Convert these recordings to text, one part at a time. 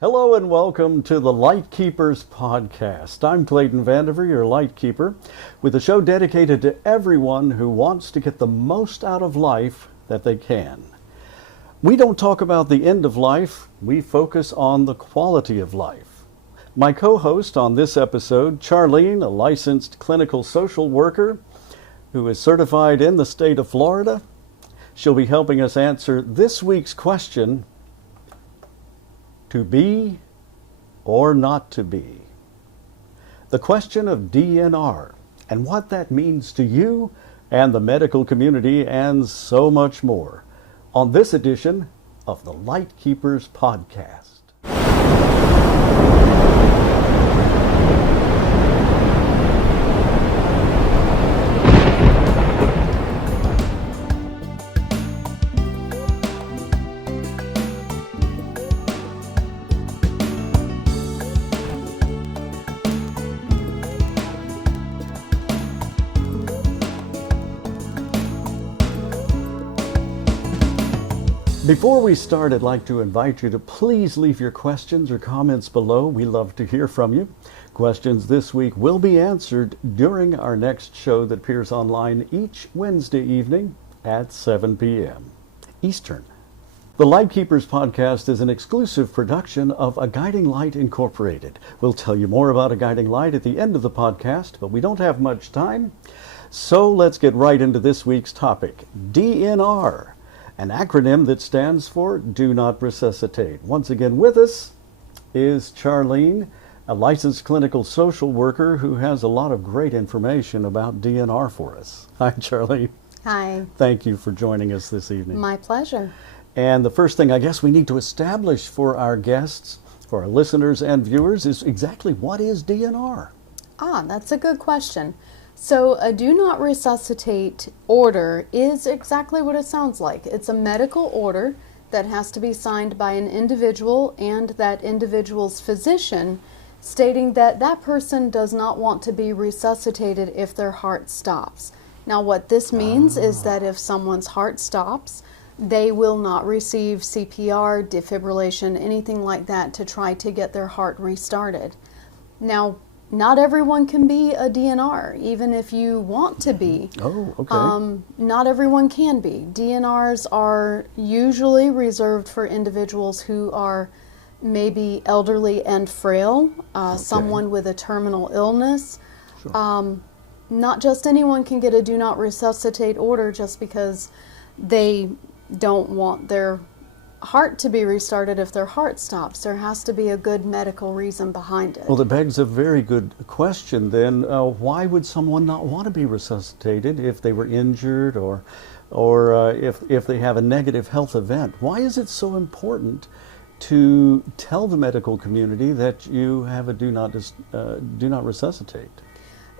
Hello and welcome to the Lightkeeper Podcast. I'm Clayton Vandiver, your Lightkeeper, with a show dedicated to everyone who wants to get the most out of life that they can. We don't talk about the end of life, we focus on the quality of life. My co-host on this episode, Charlene, a licensed clinical social worker who is certified in the state of Florida. She'll be helping us answer this week's question: to be or not to be? The question of DNR and what that means to you and the medical community and so much more on this edition of the Lightkeepers Podcast. Before we start, I'd like to invite you to please leave your questions or comments below. We love to hear from you. Questions this week will be answered during our next show that appears online each Wednesday evening at 7 p.m. Eastern. The Lightkeepers Podcast is an exclusive production of A Guiding Light Incorporated. We'll tell you more about A Guiding Light at the end of the podcast, but we don't have much time. So let's get right into this week's topic, DNR. An acronym that stands for Do Not Resuscitate. Once again with us is Charlene, a licensed clinical social worker who has a lot of great information about DNR for us. Hi, Charlene. Hi. Thank you for joining us this evening. My pleasure. And the first thing I guess we need to establish for our guests, for our listeners and viewers, is exactly what is DNR? That's a good question. So a do not resuscitate order is exactly what it sounds like. It's a medical order that has to be signed by an individual and that individual's physician, stating that that person does not want to be resuscitated if their heart stops. Now what this means is that if someone's heart stops, they will not receive CPR, defibrillation, anything like that to try to get their heart restarted. Now, not everyone can be a DNR, even if you want to be. Oh, okay. Not everyone can be. DNRs are usually reserved for individuals who are maybe elderly and frail, someone with a terminal illness. Sure. Not just anyone can get a do not resuscitate order just because they don't want their heart to be restarted if their heart stops. There has to be a good medical reason behind it. Well, that begs a very good question then. Why would someone not want to be resuscitated if they were injured or if they have a negative health event? Why is it so important to tell the medical community that you have a do not resuscitate?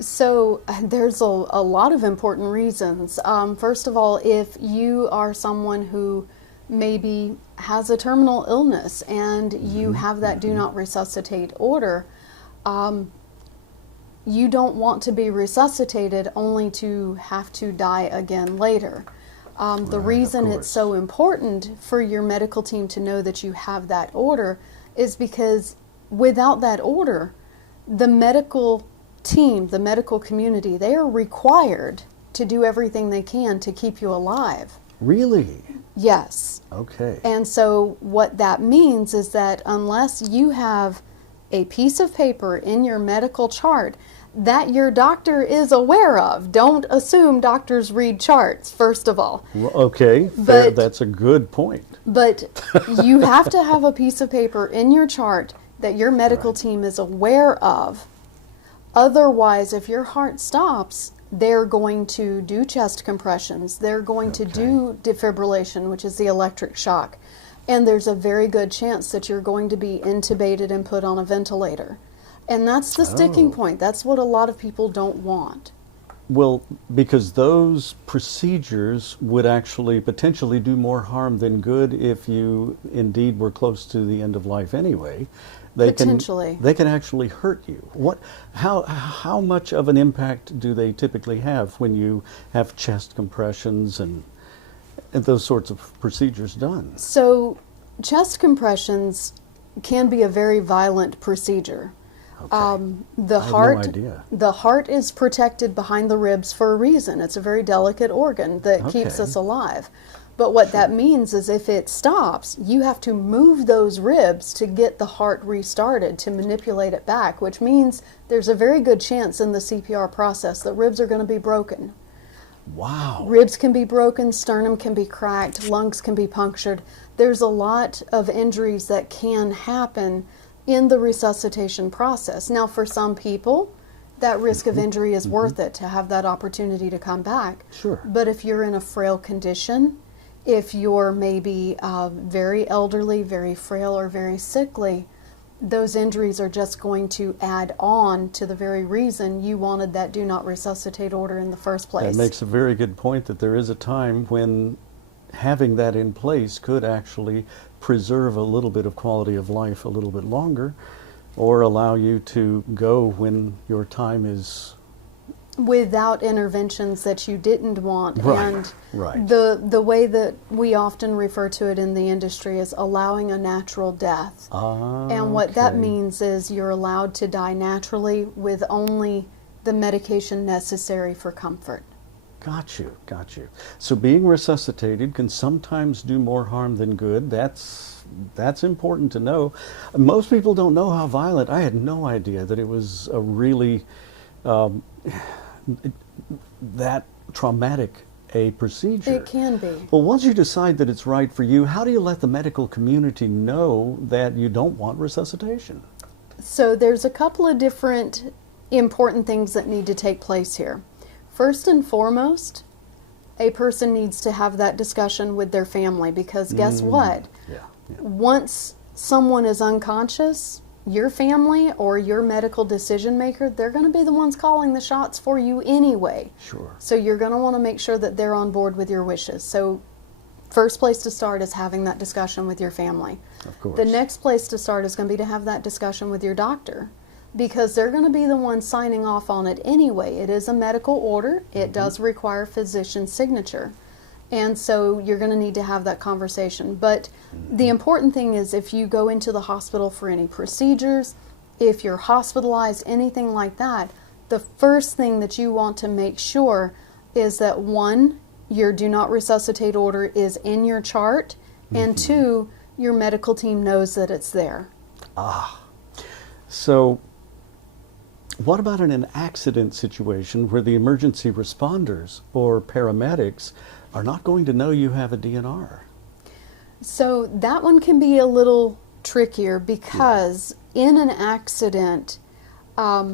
So there's a lot of important reasons. First of all, if you are someone who maybe has a terminal illness and you have that do not resuscitate order, you don't want to be resuscitated only to have to die again later. The reason it's so important for your medical team to know that you have that order is because without that order, the medical team, the medical community, they are required to do everything they can to keep you alive. Really? Yes. Okay. And so what that means is that unless you have a piece of paper in your medical chart that your doctor is aware of, don't assume doctors read charts, first of all. Okay, that's a good point. But you have to have a piece of paper in your chart that your medical team is aware of. Otherwise, if your heart stops, they're going to do chest compressions. They're going to do defibrillation, which is the electric shock. And there's a very good chance that you're going to be intubated and put on a ventilator. And that's the sticking point. That's what a lot of people don't want. Well, because those procedures would actually potentially do more harm than good if you indeed were close to the end of life anyway. They can actually hurt you. How much of an impact do they typically have when you have chest compressions and those sorts of procedures done? So chest compressions can be a very violent procedure. Okay. The I had heart, no idea. the heart is protected behind the ribs for a reason. It's a very delicate organ that keeps Okay. us alive. But what that means is if it stops, you have to move those ribs to get the heart restarted, to manipulate it back, which means there's a very good chance in the CPR process that ribs are going to be broken. Wow. Ribs can be broken, sternum can be cracked, lungs can be punctured. There's a lot of injuries that can happen in the resuscitation process. Now, for some people, that risk of injury is worth it to have that opportunity to come back. Sure. But if you're in a frail condition, if you're maybe very elderly, very frail, or very sickly, those injuries are just going to add on to the very reason you wanted that do not resuscitate order in the first place. That makes a very good point that there is a time when having that in place could actually preserve a little bit of quality of life a little bit longer, or allow you to go when your time is without interventions that you didn't want. Right, And right. the way that we often refer to it in the industry is allowing a natural death. And what that Okay. means is you're allowed to die naturally with only the medication necessary for comfort. Got you, got you. So being resuscitated can sometimes do more harm than good. That's important to know. Most people don't know how violent. I had no idea that it was a really that traumatic a procedure. It can be. Well, once you decide that it's right for you, how do you let the medical community know that you don't want resuscitation? So there's a couple of different important things that need to take place here. First and foremost, a person needs to have that discussion with their family, because guess what? Yeah. Once someone is unconscious, your family or your medical decision maker, they're going to be the ones calling the shots for you anyway. Sure. So you're going to want to make sure that they're on board with your wishes. So first place to start is having that discussion with your family. Of course. The next place to start is going to be to have that discussion with your doctor, because they're going to be the ones signing off on it anyway. It is a medical order. It does require physician signature. And so you're going to need to have that conversation. But the important thing is, if you go into the hospital for any procedures, if you're hospitalized, anything like that, the first thing that you want to make sure is that, one, your do not resuscitate order is in your chart, and two, your medical team knows that it's there. So what about in an accident situation where the emergency responders or paramedics are not going to know you have a DNR? So that one can be a little trickier, because in an accident, a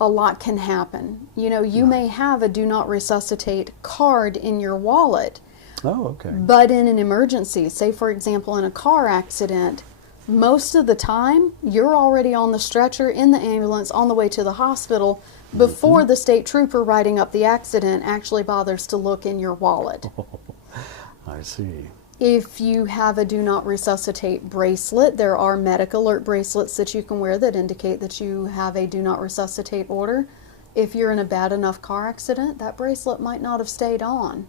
lot can happen. You know, you may have a do not resuscitate card in your wallet, Oh, okay. but in an emergency, say for example in a car accident, most of the time you're already on the stretcher, in the ambulance, on the way to the hospital, before the state trooper writing up the accident actually bothers to look in your wallet. I see. If you have a do not resuscitate bracelet, there are medic alert bracelets that you can wear that indicate that you have a do not resuscitate order. If you're in a bad enough car accident, that bracelet might not have stayed on.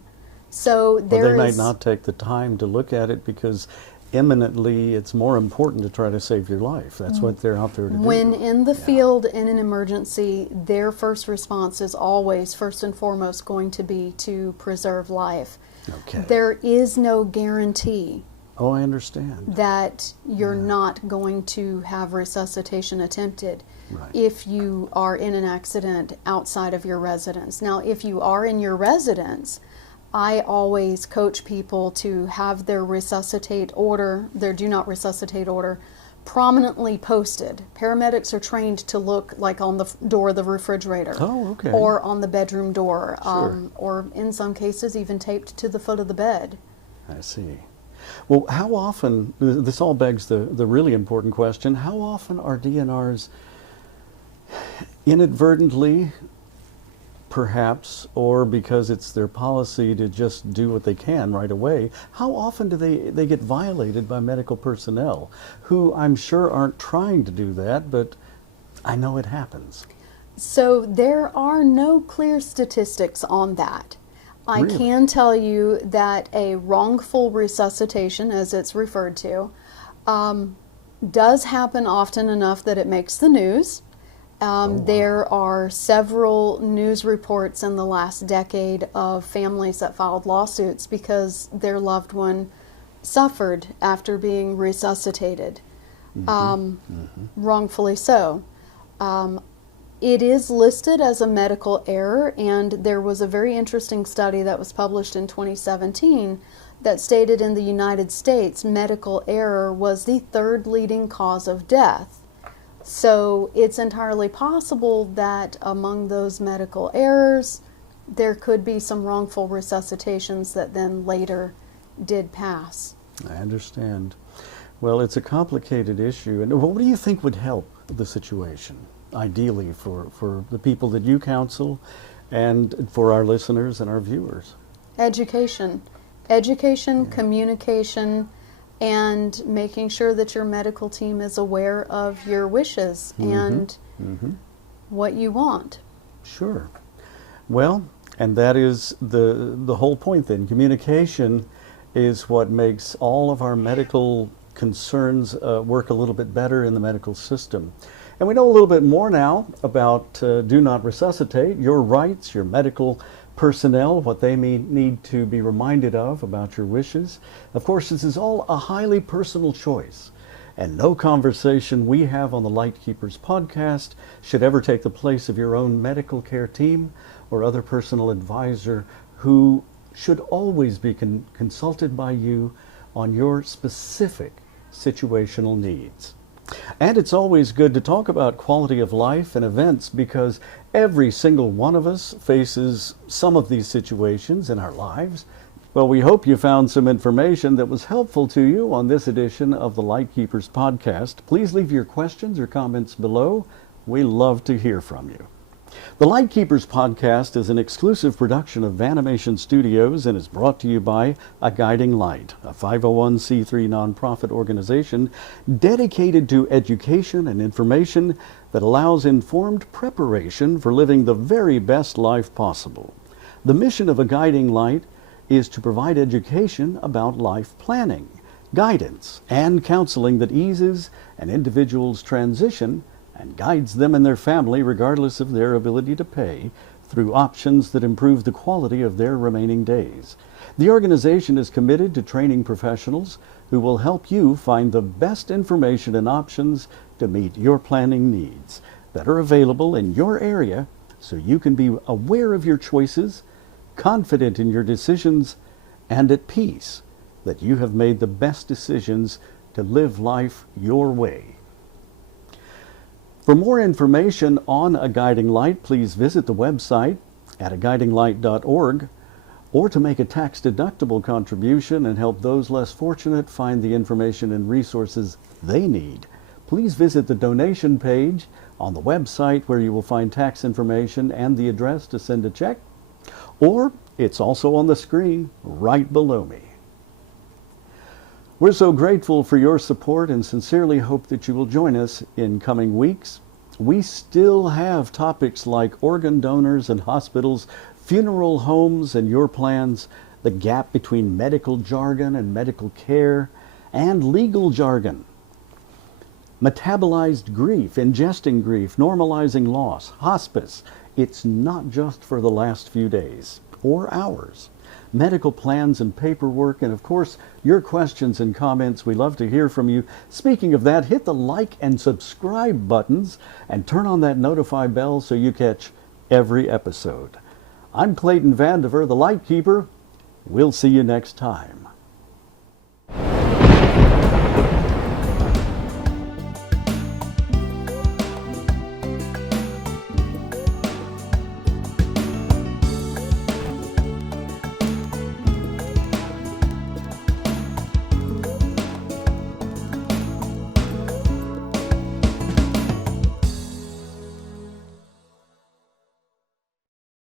So Well, they might is not take the time to look at it because imminently it's more important to try to save your life. That's what they're out there to do. when in the field in an emergency, their first response is always first and foremost going to be to preserve life. Okay. There is no guarantee Oh, I understand. that you're not going to have resuscitation attempted Right. if you are in an accident outside of your residence. Now, if you are in your residence, I always coach people to have their resuscitate order, their do not resuscitate order, prominently posted. Paramedics are trained to look like on the door of the refrigerator. Oh, okay. Or on the bedroom door, Sure. or in some cases even taped to the foot of the bed. I see. Well, how often, this all begs the really important question, how often are DNRs inadvertently, perhaps, or because it's their policy to just do what they can right away, how often do they get violated by medical personnel who I'm sure aren't trying to do that, but I know it happens? So there are no clear statistics on that. I Really? can tell you that a wrongful resuscitation, as it's referred to, does happen often enough that it makes the news. There are several news reports in the last decade of families that filed lawsuits because their loved one suffered after being resuscitated, wrongfully so. It is listed as a medical error, and there was a very interesting study that was published in 2017 that stated in the United States medical error was the third leading cause of death. So it's entirely possible that among those medical errors, there could be some wrongful resuscitations that then later did pass. I understand. Well, it's a complicated issue. And what do you think would help the situation, ideally, for the people that you counsel and for our listeners and our viewers? Education, communication, and making sure that your medical team is aware of your wishes and what you want. Sure. Well, and that is the whole point then. Communication is what makes all of our medical concerns work a little bit better in the medical system. And we know a little bit more now about Do Not Resuscitate, your rights, your medical personnel, what they may need to be reminded of about your wishes. Of course, this is all a highly personal choice, and no conversation we have on the Lightkeepers podcast should ever take the place of your own medical care team or other personal advisor, who should always be consulted by you on your specific situational needs. And it's always good to talk about quality of life and events, because every single one of us faces some of these situations in our lives. Well, we hope you found some information that was helpful to you on this edition of the Lightkeepers podcast. Please leave your questions or comments below. We love to hear from you. The Lightkeepers Podcast is an exclusive production of Vanimation Studios and is brought to you by A Guiding Light, a 501c3 nonprofit organization dedicated to education and information that allows informed preparation for living the very best life possible. The mission of A Guiding Light is to provide education about life planning, guidance, and counseling that eases an individual's transition and guides them and their family, regardless of their ability to pay, through options that improve the quality of their remaining days. The organization is committed to training professionals who will help you find the best information and options to meet your planning needs that are available in your area, so you can be aware of your choices, confident in your decisions, and at peace that you have made the best decisions to live life your way. For more information on A Guiding Light, please visit the website at aguidinglight.org, or to make a tax-deductible contribution and help those less fortunate find the information and resources they need, please visit the donation page on the website, where you will find tax information and the address to send a check, or it's also on the screen right below me. We're so grateful for your support and sincerely hope that you will join us in coming weeks. We still have topics like organ donors and hospitals, funeral homes and your plans, the gap between medical jargon and medical care, and legal jargon, metabolized grief, ingesting grief, normalizing loss, hospice. It's not just for the last few days or hours. Medical plans and paperwork, and of course, your questions and comments. We love to hear from you. Speaking of that, hit the like and subscribe buttons and turn on that notify bell so you catch every episode. I'm Clayton Vandiver, the Lightkeeper. We'll see you next time.